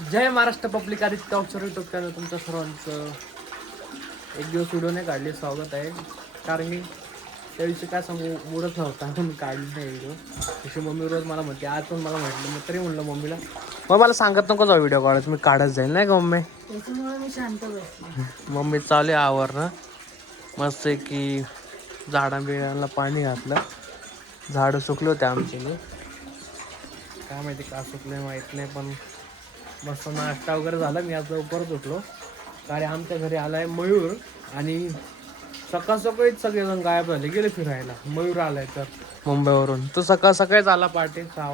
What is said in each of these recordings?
जय Maharashtra public Aditya officer YouTube channel तुमच्या सर्वांचं एक दिवस व्हिडिओ नाही काढले स्वागत आहे. कारण की त्या दिवशी काय सांगू मूडच नव्हता म्हणून काढली नाही व्हिडिओ. तशी मम्मी रोज मला म्हणते, आज पण मला म्हटलं, मी तरी म्हणलं मम्मीला मग मला सांगत नको जाऊ व्हिडिओ काढायचं, मी काढत जाईल नाही का मम्मी. त्याच्यामुळे मी शांत बसले. मम्मी चालू आहे आवरणं मस्त आहे की झाडांबिळांना पाणी घातलं. झाडं सुकले होते आमचे मी काय माहिती का सुकले माहीत नाही, पण मस्त नाश्ता वगैरे झाला. मी आज लवकरच उठलो कारण आमच्या घरी आलाय मयूर आणि सकाळ सकाळीच सगळेजण गायब झाले, गेले फिरायला. मयूर आलाय तर मुंबईवरून, तो सकाळ सकाळीच आला पहाटे 6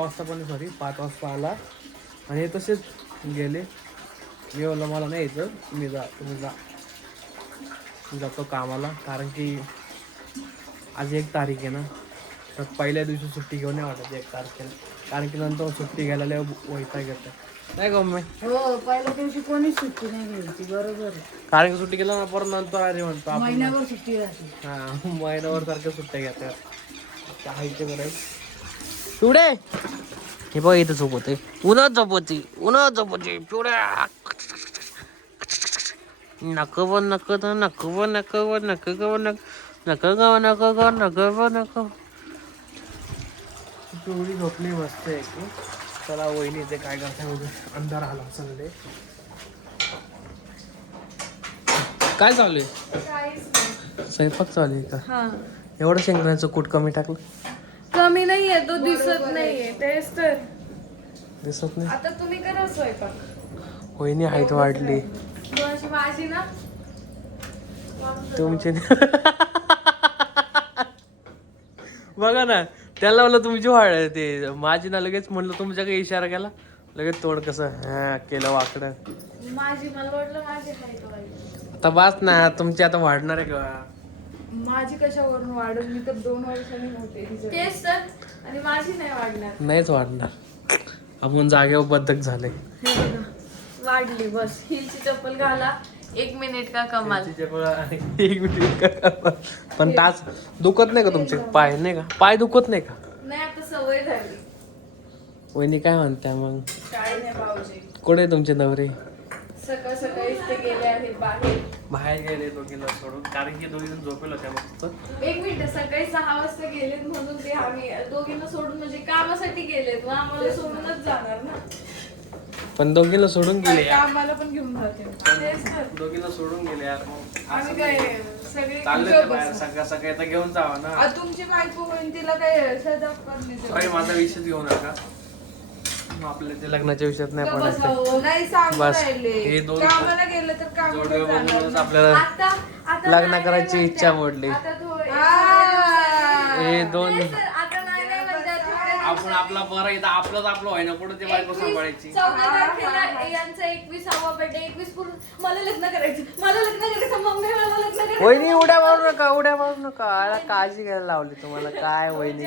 वाजता पण सॉरी 5 वाजता आला आणि हे तसेच गेले. मी बोललो मला नाही यायचं, तुम्ही जा. मी जातो कामाला कारण की आज 1 तारीख आहे ना, तर पहिल्या दिवशी सुट्टी घेऊन नाही वाटत 1 तारखेला, कारण की नंतर सुट्टी घ्यायला लय वैताग येतं नाही का मम्मी. हो, पहिल्या दिवशी कोणीच सुट्टी नाही घ्यायची. बरोबर आहे. कारण की सुट्टी केलं ना परत नंतर अरे म्हणतो आपण महिनाभर सुट्टी राहते. हा महिनाभर सारख्या सुट्ट्या घेतात. काय ते बरं पिवडे हे बघ इथं झोपवते, उन्हात झोपवते पिवड्या नक पिवळी झोपली मस्त आहे की. चला वहिनी ते काय करताय अंधार आला सगळे. काय चालू आहे? स्वयंपाक चालू आहे का? एवढं शेंगदाण्याचं कूट कमी टाकलं? कमी नाहीये, तो दिसत नाहीये. तेच तर दिसत नाही. आता तुम्ही करा स्वयंपाक. वहिनी हाईट वाढली माझी ना तुमची. बघा ना, त्याला म्हणलं तुमची वाढ ते माझी ना, लगेच म्हणलं तुमच्या काही इशारा केला, लगेच तोड कसं हा केलं वाकडं. माझी मला वाटलं माझी हाईट वाढली. आता बास ना, तुमची आता वाढणार आहे का? माझी कशावरून वाढून, मी तर 2 वर्षांनी मोठे. तेच तर, आणि माझी नाही वाढणार. नाहीच वाढणार, आपण जागेवर बद्धक झाले. वाढली बस. हिलची चप्पल घाला, 1 मिनिट का कमाल. 1 मिनिट का पण टाच दुखत नाही का तुमचे पाय? नाही का पाय दुखत नाही का? नाही, आता सवय झाली. वहिनी काय म्हणताय मग? काय नाही भाऊजी, कुठे तुमचे नवरे? सकाळ सकाळीच ते गेले आहेत बाहेर. बाहेर गेले दोघीला सोडून, कारण की दोघी जण झोपेल होत्या मस्त. 1 मिनिट, सकाळी 6 वाजता गेलेत म्हणून ते आम्ही दोघींना सोडून म्हणजे कामासाठी गेलेत, मग आम्हाला सोडूनच जाणार ना. पण दोघीला सोडून गेले यार. आम्हाला पण घेऊन जाते. तेच तर, दोघीला सोडून गेले यार. मग आम्ही काय सगळे चालले ते बाहेर सकाळ सकाळी तर घेऊन जावा ना. तुमची बायको होईल, तिला काय सजाव करण्याचं. सॉरी, माझा विषयच घेऊ नका. आपल्या ते लग्नाच्या विषयात नाही पडायचं. बसावं, नाही सांगू बस, राहिले. हे 2 कामाला गेलं तर कामाला जोडवे जाणार बघूनच ना. आपल्याला आता लग्न नाही करायची म्हणतात. इच्छा मोडली. आता हे 2 आता नाही म्हणतात. आपण आपला बरं इथं आपलं व्हायना, कुठं ते बायको सांभाळायची. 14 तारखेला यांचा 21वा बर्थडे. 21 पूर्ण मला लग्न करायचं, मम्मी मला लग्न करायचं. वहिनी उड्या मारू नका. आला काळजी घ्यायला लावली तुम्हाला काय वहिनी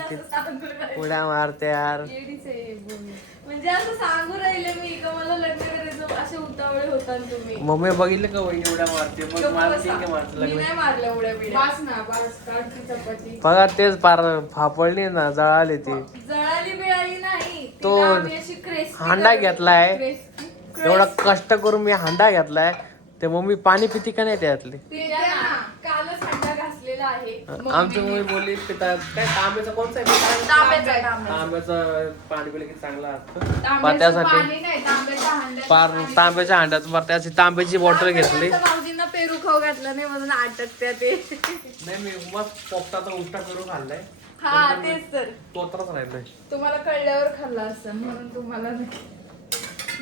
उड्या मारते यार. लेडीज आहे बोलणे. म्हणजे असं सांगू राहिले मी का मला लग्न करायचं, असे उतावळे होता तुम्ही. मम्मी बघितलं का वहिनी उड्या मारते, मग मारते की मारते मी लग्न. नाही मारल्या उड्या बिड्या. बास ना, बास. काढती चपाती. बघा तेच पार फापडली ना, जळाली ती. जळाली बिळाली नाही. तो तिला आम्ही अशी क्रिस्पी हांडा घेतलाय. क्रिस्पी एवढा कष्ट करून मी हांडा घेतलाय, ते मम्मी पाणी पिती का नाही त्यातले? कालच हांडा घासलेला आहे. आमची मम्मी बोलली पिता काय तांब्याचं कोणचं आहे? तांब्याचं पाणी पिलं की चांगलं असतं. पण त्यासाठी पाणी नाही, तांब्याच्या हांड्यात पार पाणी. तांब्याच्या हांड्यात बरं त्याची तांब्याची बॉटल घेतली. आमच्या भाऊजींना पेरू खाऊ घातला नाही म्हणून अटकत्या ते. नाही, मी मस्त पोपटाचा उलटा करून खाल्लाय. हा तेच तर, तोत्राच राहिलाय. तुम्हाला कळल्यावर खाल्ला असतं म्हणून तुम्हाला नाही.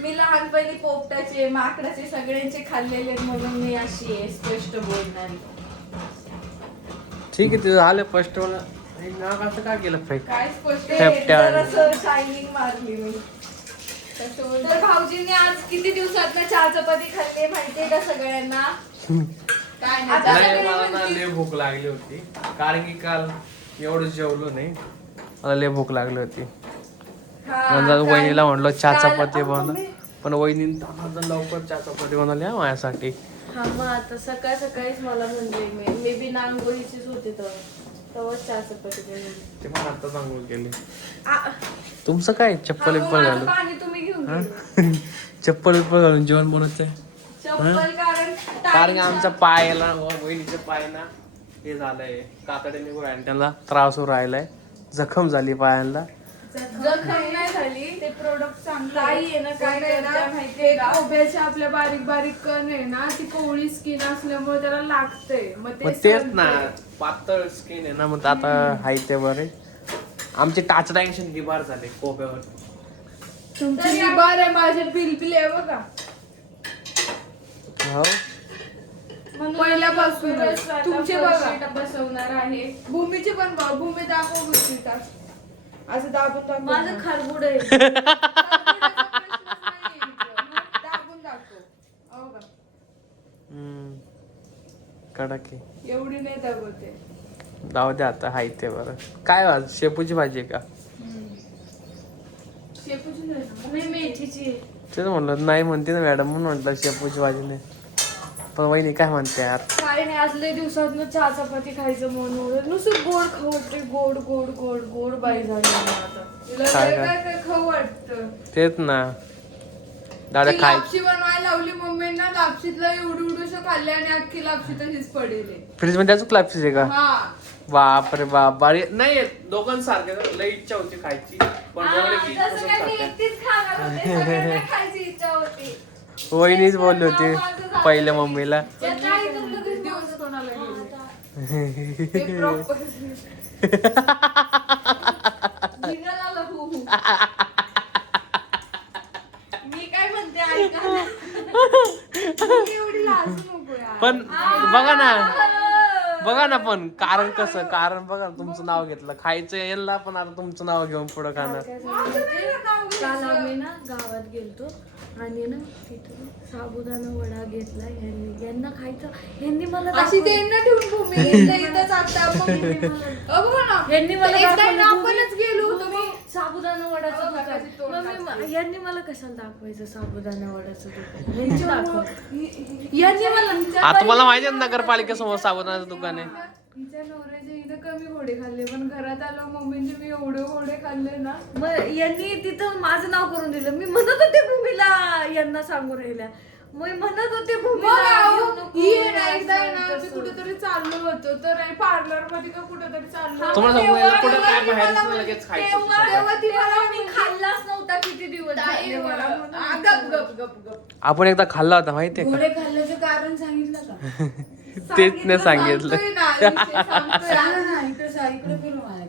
मी लहानपणी पोपटाचे, माकडाचे सगळ्यांचे खाल्लेले म्हणून मी अशी आहे स्पष्ट बोलणारी. ठीक आहे, ते झालं स्पष्ट. नाक असं काय केलं फेक? काय स्पष्ट ठेपट्या. जरासं शायनिंग मारली मी. तर भाऊजींनी आज किती दिवसात ना 4 चपाती खाल्ली माहितीये का सगळ्यांना? काय नाही, आता नाही, सगळे मला ना म्हणतील- लय भूक लागली होती, कारण की काल एवढं जेवलो नाही. मला लय भूक लागली होती. हा, नंतर वहिनीला म्हणलो चहा काल- चपाती बनव, मम्मी. पण वहिनीने लवकर चहा चपाती बनवली हा माझ्यासाठी. हा, मग आता सकाळीच मला म्हणजे मी बी नांगोळीचीच होते तर. तेव्हाच 4 चपाती बनवली. ते पण आता सांगून गेले. आ, तुमचं काय चप्पल हा, मग विप्पल माझं घालून पाणी तुम्ही घेऊन हा? गेले. चप्पल विप्पल घालून जेवण बनवतंय चप्पल कारण कारण की आमच्या पायाला बहिणीच्या पायाला हे झालंय कातडे निघून राहिले त्यांना त्रास होऊ राहिलाय जखम झाली पायांना जखम नाही झाली. ते प्रोडक्ट चांगलं आहे ना, काय काय करता माहितीये का? खोब्याच्या आपल्या बारीक बारीक कण आहे ना ती कोवळी स्किन असल्यामुळे त्याला लागते मग मग तेच ना पातळ स्किन आहे ना मग आता हाय ते बरे आमचे टाचडायशन निबार झाले कोब्यावर तुमची निबार आहे माझे बिलबिल आहे बघा हो पहिल्यापासून तुमचे बघा बसवणार आहे. भूमीचे पण बघ भूमी दाखव गोष्टी असं दाबून दाखव माझं खरबुड आहे. दाबून दाखव हो का कडक आहे एवढी नाही दाबवते जाऊ दे आता हाय ते बरं काय आज शेपूची भाजी आहे का शेपूची नाही मी मेथीची. तेच म्हणलं नाही म्हणते ना मॅडम म्हणून म्हटलं शेपूची भाजी नाही पण वहिनी काय म्हणते यार काय नाही आज लय दिवसात 4 चपाती खायचं म्हणून नुसतं गोड खाऊ वाटते. गोड गोड गोड गोड बाई झाली मला आता. तुला काय काय काय? काय खाऊ वाटतं तेच ना दादा ती खाय लापशी बनवायला लावली मम्मींना लापशीतला एवढं खाल्ले आणि अख्खी लापशी तशीच पडेल फ्रीज मध्ये अजून लापशीच आहे का हा बापरे बाप बारी नाही दोघांसारखे लई इच्छा होती खायची पण जेवढे की तसं काय मी एकटीच खाणार होते. सगळ्यांना खायची इच्छा होती. वहिनीच बोलली होती पहिल्या मम्मीला त्या काय इथून लगेच दिवस कोणाला गेले आता ते प्रॉपर निघाला हु हु. मी काय म्हणते ऐका ना. एवढी लाजू नको यार पण बघा ना पण कारण कसं कारण बघा ना, तुमचं नाव घेतलं खायचं यांना पण आता तुमचं नाव घेऊन पुढे खाणार काल आम्ही ना गावात गेलतो आणि ना तिथं साबुदाणा वडा घेतला यांना खायचं. यांनी मला अशी दाखवलं. त्यांना ठेवून भूमी घेतलं इथंच आता मग बघा ना यांनी मला एकदा दाखवलं. ना आपणच गेलो होतो मग मी साबुदाणा वडाचं हो, दुकान. काकाची तोंड मग यांनी मला कशाला दाखवायचं साबुदाणा वडाचं दुकान. यांनी दाखवलं. यांनी मला आता तुम्हाला माहिती आहे ना नगरपालिकेसमोर साबुदाण्याचं दुकान आहे तिच्या नवऱ्याचे इथं कमी घोडे खाल्ले पण घरात आलो मम्मींचे मी एवढे घोडे खाल्ले ना मग यांनी तिथं माझं नाव करून दिलं. मी म्हणत होते भूमीला यांना सांगू राहिल्या. मग म्हणत होते भूमीला येऊ नको, एकदा असं ना मी तसं. कुठेतरी चाललो होतो तर पार्लर मध्ये का कुठेतरी चाललो तुम्हाला तेव्हा सांगू कुठं काय ती बाहेर मला- लगेच खायचं तेव्हा सुचलं. ती मला मी खाल्लाच नव्हता किती दिवस ताई झाले मला. मला- गप गप गप गप आपण एकदा खाल्ला होता माहितीये घोडे खाल्ल्याचं कारण सांगितलं का का तेच नाही सांगितलं सांगतोय ना, विषय सांगतोय. सांगा ना, इकडे फिरून मला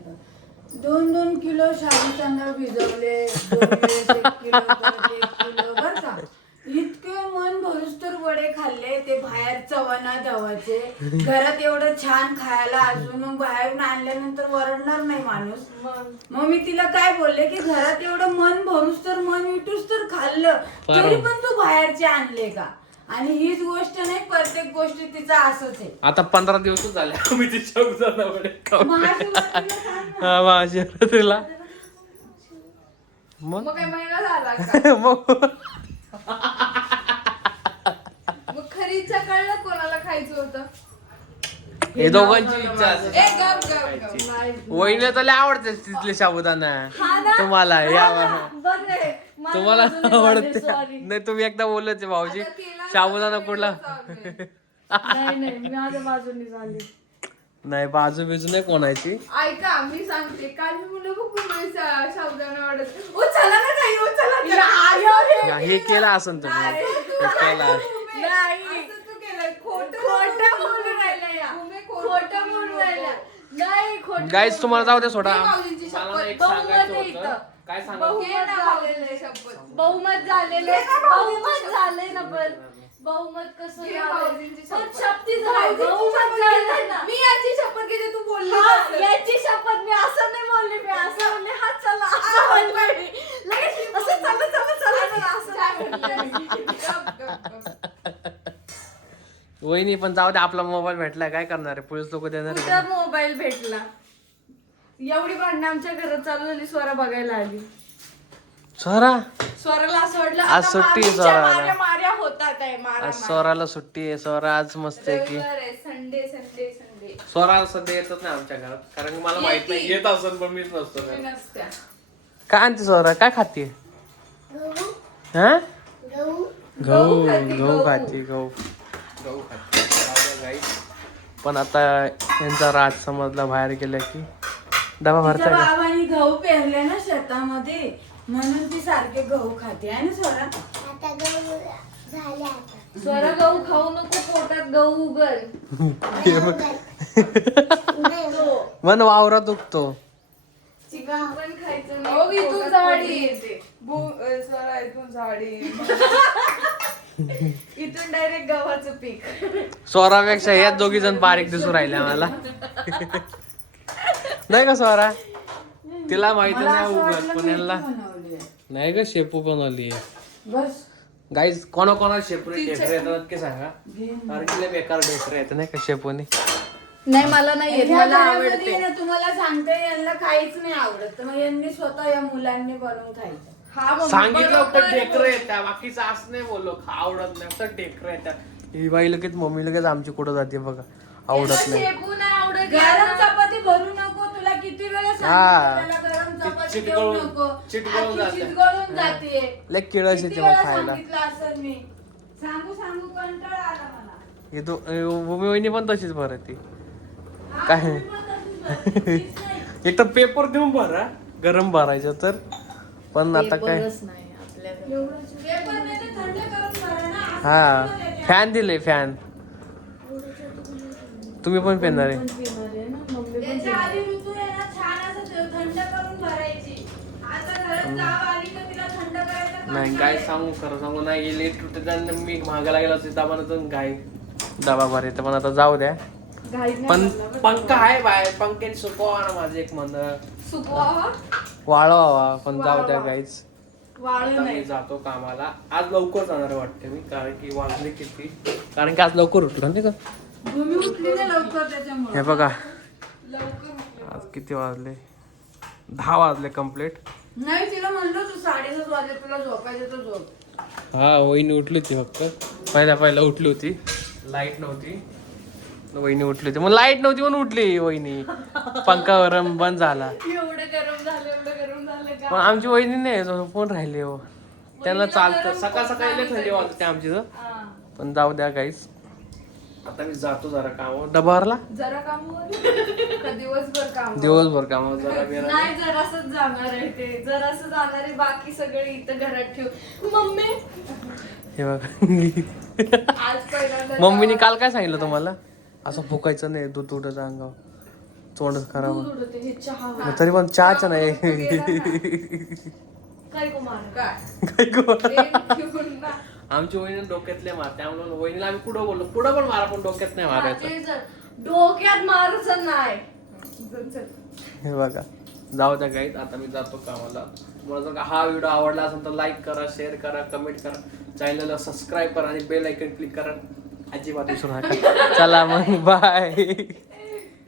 2-2 किलो शाबू तांदूळ भिजवले 2 वेळेस 1 किलो परत 1 किलो बरं का इतके मन भरूस तर वडे खाल्ले ते बाहेर चवाना धवाचे घरात एवढं छान खायला अजून बाहेरून आणल्यानंतर वरडणार नाही माणूस मग मी तिला काय बोलले की घरात एवढं मन भरूस तर मन विटूस तर खाल्लं तरी पण तू बाहेरचे आणले का आणि हीच गोष्ट नाही प्रत्येक गोष्टी तिचा असंच आहे आता 15 दिवसच झाले आम्ही ते साबुदाणा वडे खाऊन. महाशिवरात्रीला सांग ना. हा महाशिवरात्रीला मग मग काय महिना झाला का? मग मग खरी इच्छा कळलं कोणाला खायचं होतं हे दोघांची इच्छा असते ए गप गप गप नाही. वहिनीला तर लय आवडते तिथले साबुदाणा हा ना? तुम्हाला या बघ रे, मला तुम्हाला अजून एक आवडते झाले, sorry. नाही तुम्ही एकदा बोलले भाऊजी आता केला ना साबुदाणा तर कुठला चालतंय. नाही नाही माझ्या बाजूने झाली. नाही बाजू बिजू नाही कोणाची ऐका मी सांगते काल मी मुलं खूप सावधान वाटत ओ चला ना ताई ओ चला चला. या, हे केलं असं तुम्ही नाही, हे केलं नाही. असं तू केलंय. खोटं बोलून राहिला या. तुम्ही खोटं बोलून राहिला. नाही खोटं गाईज तुम्हाला जाऊ दे सोडा हे माऊलींची मला ना एक बहुमत सांगायचं आहे होतं इथं. काय सांगायचं हे ना माऊलींची शपथ. बहुमत झालेले बहुमत झाले ना पण बहुमत कसं हे झालंय? भाऊजींची पण शपथ. शपथी झाली भाऊजींची बहुमत शपथ झालंय घेते. ना. मी याची शपथ घेते तू बोलली हा, नसेल. याची शपथ मी असं नाही बोलली मी असं म्हणले हा चला असं म्हणले मी. लगेच असं चला असं काय म्हणते? गप, गप, गप. वहिनी पण जाऊ दे आपला मोबाईल भेटलाय काय करणार आहे पोलीस लोक देणार आहे का? कुठं मोबाईल भेटला एवढी भांडणं आमच्या घरात चालू झाली स्वरा बघायला आली. स्वरा स्वराला असं वाटलं आज आता सुट्टी मामीच्या स्वराला. माऱ्या माऱ्या होतात आहे मारा आज स्वराला सुट्टी आहे स्वरा आज मस्त आहे की रविवार आहे, संडे संडे संडे स्वरा सध्या येतच नाही आमच्या घरात, कारण की मला माहित नाही येत असेल पण मीच नसतो घरात. नसत्या. काय आणते स्वरा, काय खाते? हा गहू गहू खाते गहू खाते. पण आता यांचा राज समजला बाहेर गेला की डबा भरता तिच्या का? बाबांनी गहू पेरले ना शेतामध्ये, म्हणून ती सारखे गहू खाते आहे ना स्वरा. स्वरा गहू खाऊ नको, पोटात गहू उगल. मन वावरात उगतो. चिकन पण खायचं अहो, नाही, इथून पोटात झाडी पोळी येते. सर इथून झाडी. इथून डायरेक्ट गव्हाचं पीक. स्वरापेक्षा याच दोघी जण बारीक दिसू राहिल्या मला. नाही का स्वरा? तिला माहिती मला नाही असं उगत वाटलं पण मेथी यांना बनवली आहे. नाही का शेपू बनवली. बस गाईज कोणा शेपूने ढेकरे येतात नक्की सांगा, कारण की लय बेकार ढेकरे येतात नाही का शेपूने. नाही मला नाही येत, ह्या मला घरामध्ये आवडते. ना तुम्हाला सांगते यांना काहीच नाही आवडत, तर मग यांनी स्वतः या मुलांनी बनवून खायचं. हा मम्मी, सांगितलं फक्त बरोबर. ढेकरे येतात, बाकीचं असं नाही बोललो. आवडत नाही फक्त ढेकरे येतात. ही बाई लगेच मम्मी लगेच आमची कुठं जाते बघा, आवडत त्याला नाही. शेपू नाही आवडत गरम यांना. चपाती भरू नको, तुला किती वेळा हा. सांगितलं त्याला गरम चपाती देऊ चिटकवून- नको. चिटकवून आखी जाते. चिटकवून जाते. लय किळस किती येते वेळा मग खायला. सांगितलं असेल मी, सांगू सांगू कंटाळा आला मला. हे भूमी वहिनी पण तशीच भर ती हा, काय? तुम्ही पण तशीच भरा. तीच नाही. एक तर पेपर देऊन भरा गरम भरायचं तर, पण आता काय पेपरच नाही आपल्याकडे. पेपर नाही तर थंड करून भरा ना. असं हा नको त्याच्यात. फॅन दिले फॅन. तुम्ही पण पेणार आहे? पण पिणार आहे ना, मम्मी पण त्याच्या पिणार आधी आहे. ऋतू आहे ना छान असं थंड करून भरायची. आता घरात जाव आली तर तिला थंड करायचं नाही कंटाळा काय येतो. सांगू खरं सांगू नाही लेट उठते त्यांना मी महागाला गेला असेल दाबानं गाय डबा भर येतं, पण आता जाऊ द्या. घाईत नाही पण भरला बरं. पंख आहे बाहेर, पंख्यात सुकवा ना माझं एक म्हणणं, सुकवावा वाळवा पण जाऊ द्या गाईच. वाळू आता मी नाही. जातो कामाला. आज लवकर जाणार वाटते मी, कारण की वाजले किती, कारण की आज लवकर उठलो नाही का. भूमी उठली ना लवकर त्याच्यामुळे. हे बघा लवकर उठले. आज किती वाजले, 10 वाजले कम्प्लीट. नाही तिला म्हणलं तू 7:30 वाजले तुला झोपायचं तर झोप. हा वहिनी उठली होती, फक्त पहिला उठली होती, लाईट नव्हती. वहिनी उठली होती, मग लाईट नव्हती म्हणून उठली वहिनी. पंखा गरम बंद झाला, एवढं गरम झालं पण का? आमची वहिनी नाही झोपून राहिली हो. त्यांना चालतं, सकाळ सकाळी लय थंडी वाजते आमची तर. हा. पण जाऊ द्या काहीच. आता मी जातो जरा कामावर. डबारला जरा कामावर का दिवसभर काम? दिवसभर कामावर जरा बिरा. नाही जरासच जाणार आहे ते, जरासं जाणार आहे, बाकी सगळे इथं घरात ठेव. मम्मी हे बघा आज पहिल्यांदा मम्मीने काल काय सांगितलं तुम्हाला, असं फुकायचं नाही, दूध उठायचं अंगावर, तोंड खराब दूध होतं. उडवते, हे चहा तरी पण चहाचं नाही. काय कुमार काय काय गो. घेऊन ना. आमची वहिनी डोक्यातले मार, त्यामुळे वहिनीला आम्ही पुढं बोललो, पुढं पण मारा पण डोक्यात नाही मारायचं. ते जर डोक्यात मारायचं नाही. चल. हे बघा जाऊ द्या गाईत. आता मी जातो कामाला. तुम्हाला जर का हा व्हिडिओ आवडला असेल तर लाईक करा, शेअर करा, कमेंट करा, चॅनलला सबस्क्राईब करा आणि बेल आयकन क्लिक करा. अजिबात विसरू नका. चला मग बाय.